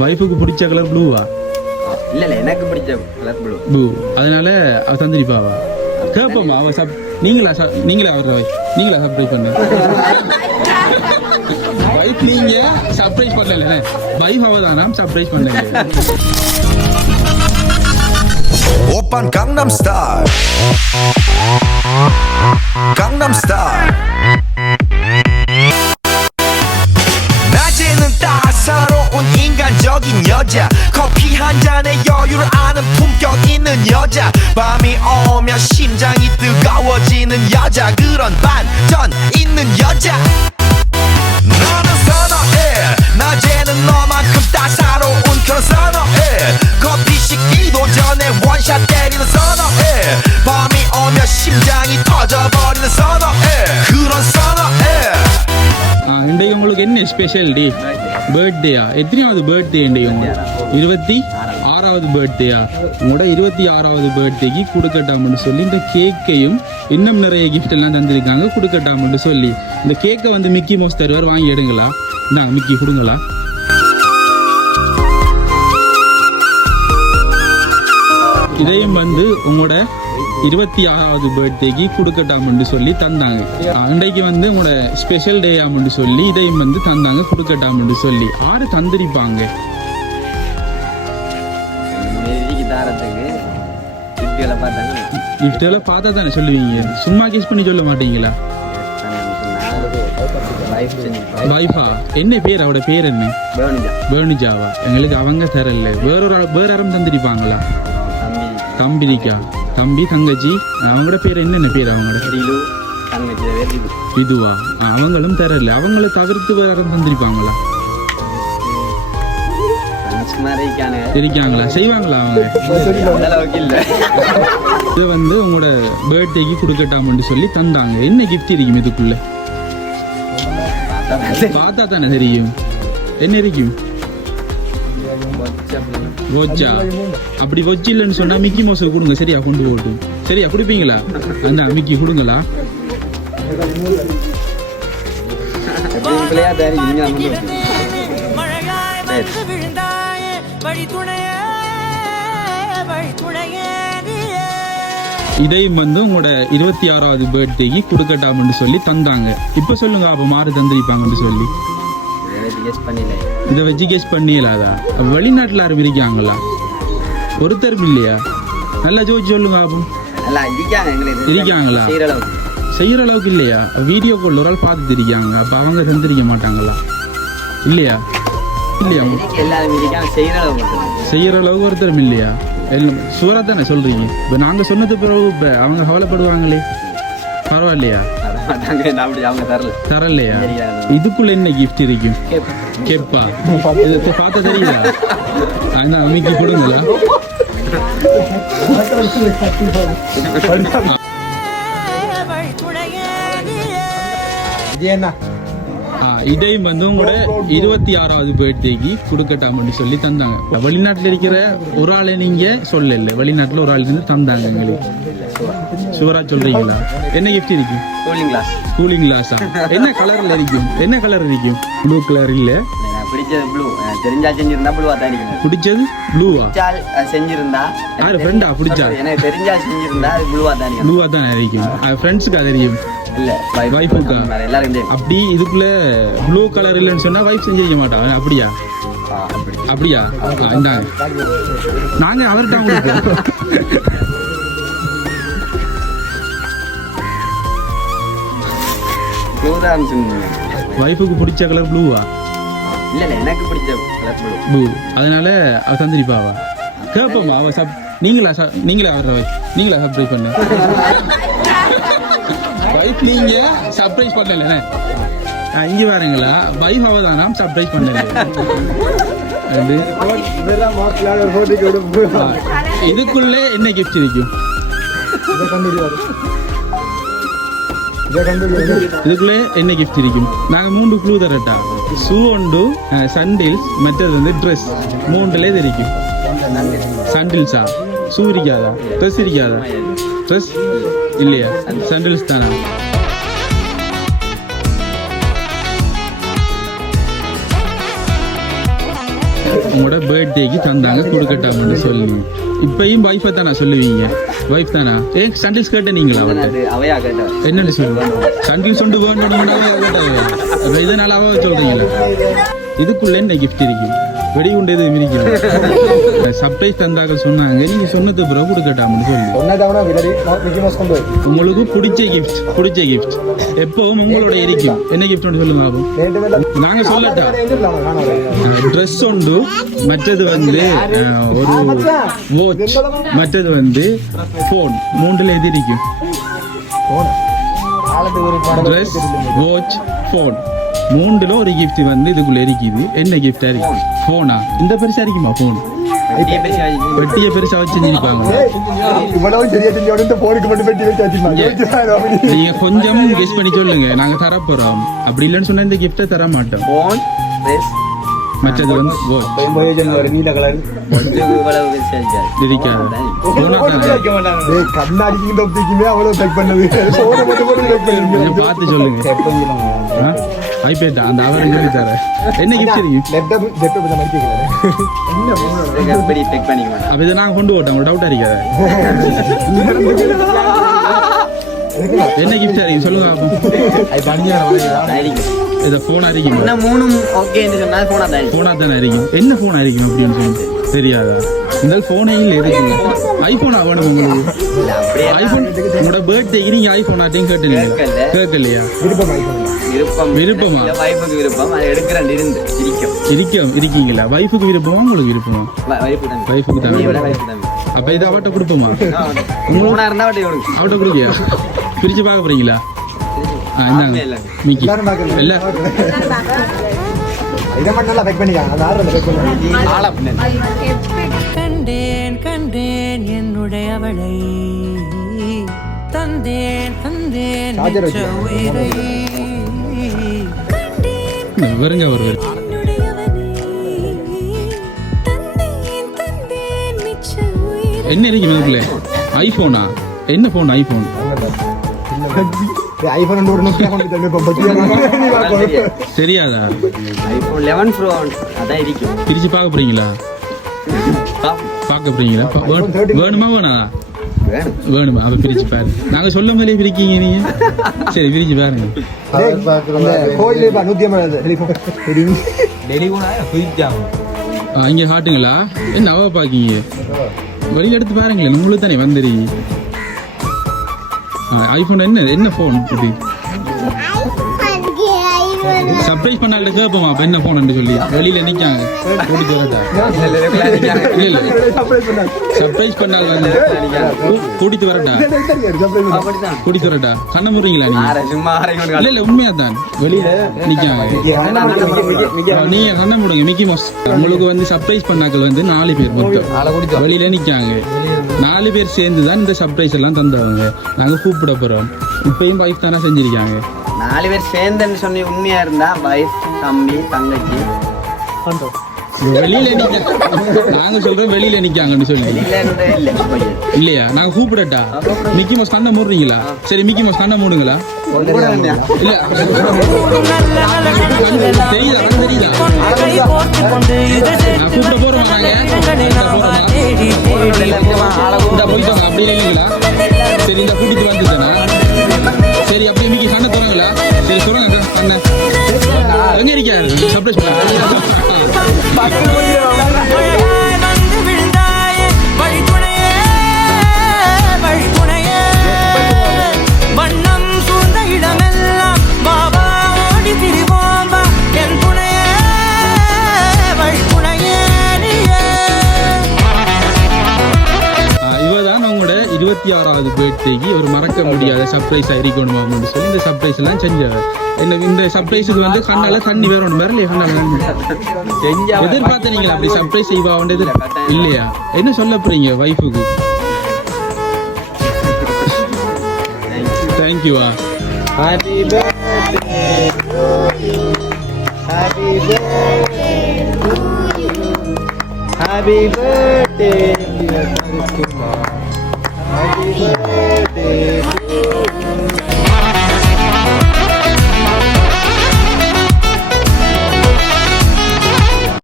வைஃபுக்கு பிடிச்ச கலர் ப்ளூவா? இல்ல எனக்கு பிடிச்ச கலர் ப்ளூ. அதனால அவ தந்திரிப்பாவா? கேப்பமா அவ நீங்களா அவரை நீங்களா சர்ப்ரைஸ் பண்ண? வைஃப் நீங்க சர்ப்ரைஸ் பண்ணல, வைஃப் அவ தானா சர்ப்ரைஸ் பண்ணல. 오빤 강남스타일 강남스타일 낮에는 따사로운 인간적인 여자 커피 한 잔에 여유를 아는 품격 있는 여자 밤이 오면 심장이 뜨거워지는 여자 그런 반전 있는 여자 너는 선어해 낮에는 너만큼 따사로운 그런 선어해 커피 식기도 전에 원샷 때리는 선어해 밤이 오면 심장이 터져버리는 선어해 그런 선어해. இன்றைக்கு உங்களுக்கு என்ன ஸ்பெஷல் டே? பர்த்டேயா? எத்தனையாவது பர்த்டே இன்றைக்கு உங்களுக்கு? 26வது பர்த்டேயா? உங்களோட 26வது பர்த்டேக்கு கொடுக்கட்டாம்னு சொல்லி இந்த கேக்கையும் இன்னும் நிறைய கிஃப்ட் எல்லாம் தந்திருக்காங்க கொடுக்கட்டாம்னு சொல்லி. இந்த கேக்கை வந்து மிக்கி மவுஸ் தருவார், வாங்கி எடுங்களா? இந்தாங்க மிக்கி கொடுங்களா? இதையும் வந்து உங்களோட 26வது பர்த்டேக்கு கொடுக்கட்டாம்னு சொல்லி தந்தாங்க. அன்றைக்கு வந்து உங்களோட ஸ்பெஷல் டே ஆம்னு சொல்லி இதையும் வந்து தந்தாங்க கொடுக்கட்டாம்னு சொல்லி. ஆறு தந்திருப்பாங்க? கிஃப்ட்களை பார்த்தா தானே சொல்லுவீங்க, சும்மா கெஸ் பண்ணி சொல்ல மாட்டீங்களா? வைஃபா? என்ன பேர்? அவட பேர் என்ன? பேர்னிஜாவா? எங்களுக்கு அவங்க தரல, வேற யாரும் தந்திருப்பாங்களா? தம்பிரிக்கா? தம்பி தங்கச்சி அவங்களோட பேர் என்னென்ன பேர்? அவங்களோட விதுவா? அவங்களும் தரல, அவங்கள தவிர்த்து வேற யாரும் தந்திருப்பாங்களா? இருக்காங்களா? செய்வாங்களா அவங்க? இது வந்து உங்களோட பர்த்டேக்கு கொடுக்கட்டாம்னு சொல்லி தந்தாங்க. என்ன கிஃப்ட் இருக்கும் இதுக்குள்ள? பார்த்தா தானே தெரியும். என்ன இருக்கும்? வொச்சா? அப்படி வொச்சு இல்லைன்னு சொன்னா மிக்கி மவுஸ் கொடுங்க, சரியா? கொண்டு போட்டும், சரியா? குடிப்பீங்களா? அந்த மிக்கி கொடுங்களா? இதையும் வந்து உங்களோட 26வது பர்த்டேக்கு கொடுக்கட்டாம்னு சொல்லி தந்தாங்க. இப்ப சொல்லுங்க, அப்ப மாறு தந்திருப்பாங்கன்னு சொல்லி. இதை வச்சு கெஸ் பண்ணிடலாதா? வெளிநாட்டுல யாரும் இருக்காங்களா? ஒருத்தரும் இல்லையா? நல்லா ஜோதிச்சு சொல்லுங்க. அப்போ இருக்காங்களா? செய்யற அளவுக்கு இல்லையா? வீடியோ கால் ஒரு ஆள் பார்த்துட்டு இருக்காங்க, அப்ப அவங்க தந்திருக்க மாட்டாங்களா? இல்லையா? இல்லையா? செய்யற அளவுக்கு ஒருத்தரும் இல்லையா? சூரா தானே சொல்றீங்க. இப்ப நாங்க சொன்னது பிறகு அவங்க கவலைப்படுவாங்களே, பரவாயில்லையா? தரலையா? இதுக்குள்ள என்ன கிஃப்ட் இருக்கும்? கேப்பா? பார்த்த தெரியுதா? அன்னைக்கு கொடுங்களா? இதையும் வந்து உங்களோட 26வது பர்த்டேக்கு கொடுக்கட்டாம்னு சொல்லி தந்தாங்க. வெளிநாட்டுல இருக்கிற ஒரு ஆளை நீங்க சொல்லல, வெளிநாட்டுல ஒரு ஆள் இருந்து தந்தாங்க எங்களுக்கு. சூரா சொல்றீங்களா? என்ன கிஃப்ட் இருக்கும்? கூலிங் கிளாஸா? என்ன கலர்ல இருக்கும்? என்ன கலர் இருக்கும்? ப்ளூ கலர் இல்ல, பிடிச்சது ப்ளூ. தெரிஞ்சா செஞ்சிருந்தா ப்ளூவா தான் இருக்கும். பிடிச்சது ப்ளூவா? செஞ்சிருந்தா யாரு ஃப்ரெண்டா? பிடிச்சா எனக்கு தெரிஞ்சா செஞ்சிருந்தா அது ப்ளூவா தான் இருக்கும். ப்ளூவா தான் இருக்கும். ஃப்ரெண்ட்ஸ்க்கு தெரியும் இல்ல, வைஃபுக்கா? எல்லாரும் அப்படி இதுக்குள்ள ப்ளூ கலர் இல்லைன்னு சொன்னா வைஃப் செஞ்சிருக்க மாட்டாங்க. அப்படியா? அப்படியா? இந்தாங்க, நாங்க அவர்கிட்ட கொடுப்போம். வைஃபுக்கு பிடிச்ச கலர் ப்ளூவா? இல்ல எனக்கு பிடிச்ச கலர் ப்ளூ. அதனால அவ தந்திரிப்பாவா? கேப்பமா அவ நீங்களா அவரை நீங்களா சர்ப்ரைஸ் பண்ண? வைஃப் நீங்க சர்ப்ரைஸ் பண்ணல, இங்க பாருங்களா? வைஃப் அவ தானா சர்ப்ரைஸ் பண்ணல. இதுக்குள்ள என்ன கிஃப்ட் இருக்கும்? இதுக்குள்ள என்ன கிஃப்ட் இருக்கும்? நாங்க 3 க்ளூ தரட்டா? ஷூ உண்டு, சண்டில்ஸ், மற்றது வந்து ட்ரெஸ். 3லே தெரிக்கும். சண்டில்ஸா? ஷூ இருக்காதா? ட்ரெஸ் இருக்காதா? ட்ரெஸ் இல்லையா? சண்டில்ஸ் தானா? உங்களோட பர்த்டேக்கு தந்தாங்க கொடுக்கட்டாங்கன்னு சொல்லி இப்பயும் வைஃபை தானா சொல்லுவீங்க வைஃப் தானா ஏன் சண்டில்ஸ் கேட்டீங்களா அது அவையா கேட்டேன். என்னன்னு சொல்லுங்க சண்டில்ஸ் ஒன்று வேணும் இதனால அவ சொல்றீங்களா இதுக்குள்ள என்ன கிஃப்ட் இருக்கு வெடிகுண்டு எதுவும் இருக்கு சர்ப்ரைஸ் தந்தாக சொன்னாங்க நீங்க சொன்னது பிறகு கொடுக்கட்டாம்னு சொல்லி உங்களுக்கு பிடிச்ச கிஃப்ட் எப்பவும் உங்களோட இருக்கும் என்ன கிஃப்ட் சொல்லுங்க பாப்போம் நாங்க சொல்லட்டா ட்ரெஸ் உண்டு மற்றது வந்து ஒரு வாட்ச் மற்றது வந்து போன் மூன்றுல எது இருக்கும் ட்ரெஸ் வாட்ச் போன் மூன்றுல ஒரு கிஃப்ட் வந்து இதுக்குள்ள இருக்குது என்ன கிஃப்டா இருக்கு போனா இந்த பெருசா இருக்குமா போன் பெரிய பெரிய ஆளு. பெட்டியை பெருசா வச்சிருப்பாங்க நீங்க கொஞ்சம் கெஸ் பண்ணி சொல்லுங்க நாங்க தர போறோம் அப்படி இல்லைன்னு சொன்னா இந்த கிஃப்டை தர மாட்டோம் போன் ட்ரெஸ் மற்றது வந்து watch. கொஞ்சம் இவ்வளவு பெருசா இருக்காது. இருக்காது போனா தானே. கொஞ்சம் பார்த்து சொல்லுங்க ஐபேட் அந்த அவரை சொல்லி தர என்ன கிஃப்ட் இருக்கு இதுக்கு எப்படி check பண்ணிக்க மாட்டேன். அப்ப இதை நாங்க கொண்டு போட்டோம் உங்களுக்கு டவுட்டா இருக்காது என்ன கிஃப்ட் இருக்கு சொல்லுங்க இருக்கும். இதை போனா இருக்கும் இன்னும் மூணும் ஓகே என்று சொன்னால் போனா தான் இருக்கும். போனா தானே இருக்கும் என்ன போனா இருக்கும் அப்படின்னு சொல்லி தெரியாதா இந்த போனே இல்ல இருக்குங்க ஐபோனா வேணும் உங்களுக்கு இல்ல, அப்படியே ஐபோன் உங்களோட பர்த்டேக்கு நீங்க ஐபோன் ஆட்டையும் கேட்டீங்க கேட்கலையா விருப்பமா? இல்ல, wife-க்கு விருப்பம் அது எடுக்கிறேன் இருக்கும் இருக்கீங்களா வைஃபுக்கு விருப்பமா உங்களுக்கு விருப்பமா வைஃபுக்கு தான் wife தான். அப்ப இதை அவட்ட கொடுப்போமா மூணா இருந்தா வட்டி கொடுக்கும். அவட்ட கொடுக்கியா பிரிச்சு பார்க்க போறீங்களா இந்தாங்க இல்ல. மிக்கி இல்ல ஆளா பின்னாடி. கண்டேன் கண்டேன் என்னுடையவளை தந்தேன் தந்தேன் மிச்ச உயிரை வருங்க வருவார் என்ன இருக்கு இதுக்குள்ள ஐபோனா என்ன போன் ஐபோன் தெரியாதா iPhone 11 Pro அதான் இருக்கும். பிரிச்சு பார்க்க போறீங்களா பார்க்க போறீங்களா வேணுமா வேணா வேணும். வேணுமா அப்ப பிரிச்சு பாரு நாங்க சொல்ல மாதிரியே பிரிக்கீங்க நீங்க சரி பிரிச்சு பாருங்க இங்க காட்டுங்களா என்ன அவ பாக்கீங்க வெளியில எடுத்து பாருங்களேன் உங்களுக்கு தானே வந்துடுங்க ஐபோன் என்ன போன் இது சர்ப்ரைஸ் பண்ணாங்க கேட்போமா அப்ப என்ன போன் சொல்லி வெளியில நிக்காங்க கூட்டிட்டு வரதா இல்ல சர்ப்ரைஸ் பண்ணால் வந்து கூட்டிட்டு வரட்டா அப்படிதான். கூட்டிட்டு வரட்டா கண்ண முறீங்களா நீங்க சும்மா ஆரையும் இல்ல இல்ல உண்மையா தான் வெளியில நிக்காங்க நீங்க கண்ண முடுங்க மிக்கி மவுஸ் உங்களுக்கு வந்து சர்ப்ரைஸ் பண்ணாக்கள் வந்து 4 பேர் மொத்தம் வெளியில நிக்காங்க 4 பேர் சேர்ந்து தான் இந்த சர்ப்ரைஸ் எல்லாம் தந்தவங்க நாங்க கூப்பிட போறோம் இப்பயும் வைஃப் தானே செஞ்சிருக்காங்க 4 பேர் சேர்ந்துன்னு சொல்லி உண்மையா இருந்தா வைஃப் தம்பி தங்கச்சி வெளியில நிக்க நாங்க சொல்றோம் வெளியில நிக்காங்கன்னு சொல்லி இல்லைன்னு இல்லை பையன். இல்லையா நாங்க கூப்பிடட்டா மிக்கி மவுஸ் கண்ணை மூடுறீங்களா சரி மிக்கி மவுஸ் கண்ணை மூடுங்களா இல்ல தெரியுதா கண்ணு தெரியுதா நான் கூப்பிட போறோமா நாங்க போயிட்டோங்க அப்படி இல்லைங்களா சரி இந்த கூட்டிட்டு வந்துட்டேனா சரி அப்படியே மிக்கி கண்ணை தோணுங்களா சரி சொல்லுங்க கண்ணை எங்க இருக்காரு சர்ப்ரைஸ் வந்து விழுந்தாயே வழித்துணையே வழித்துணையே வண்ணம் சூழ்ந்த இடமெல்லாம் பாபா ஓடி திரிவோம் வா என் துணையே வழித்துணையே நீயே இவதான் உங்களோட 26வது பர்த்டேக்கு ஒரு மறக்க முடியாத சர்ப்ரைஸ் இருக்கணும் அப்படின்னு சொல்லி இந்த சர்ப்ரைஸ் எல்லாம் செஞ்சாரு எனக்கு இந்த சர்ப்ரைஸுக்கு வந்து கண்ணால தண்ணி வேற ஒன்று மாதிரி கண்ணால எதிர்பார்த்தீங்களா அப்படி சர்ப்ரைஸ் செய்வா வேண்டியது இல்லையா என்ன சொல்ல போறீங்க வைஃபுக்கு தேங்க்யூவா Happy birthday to you. Happy birthday to you. Happy birthday dear Parisku.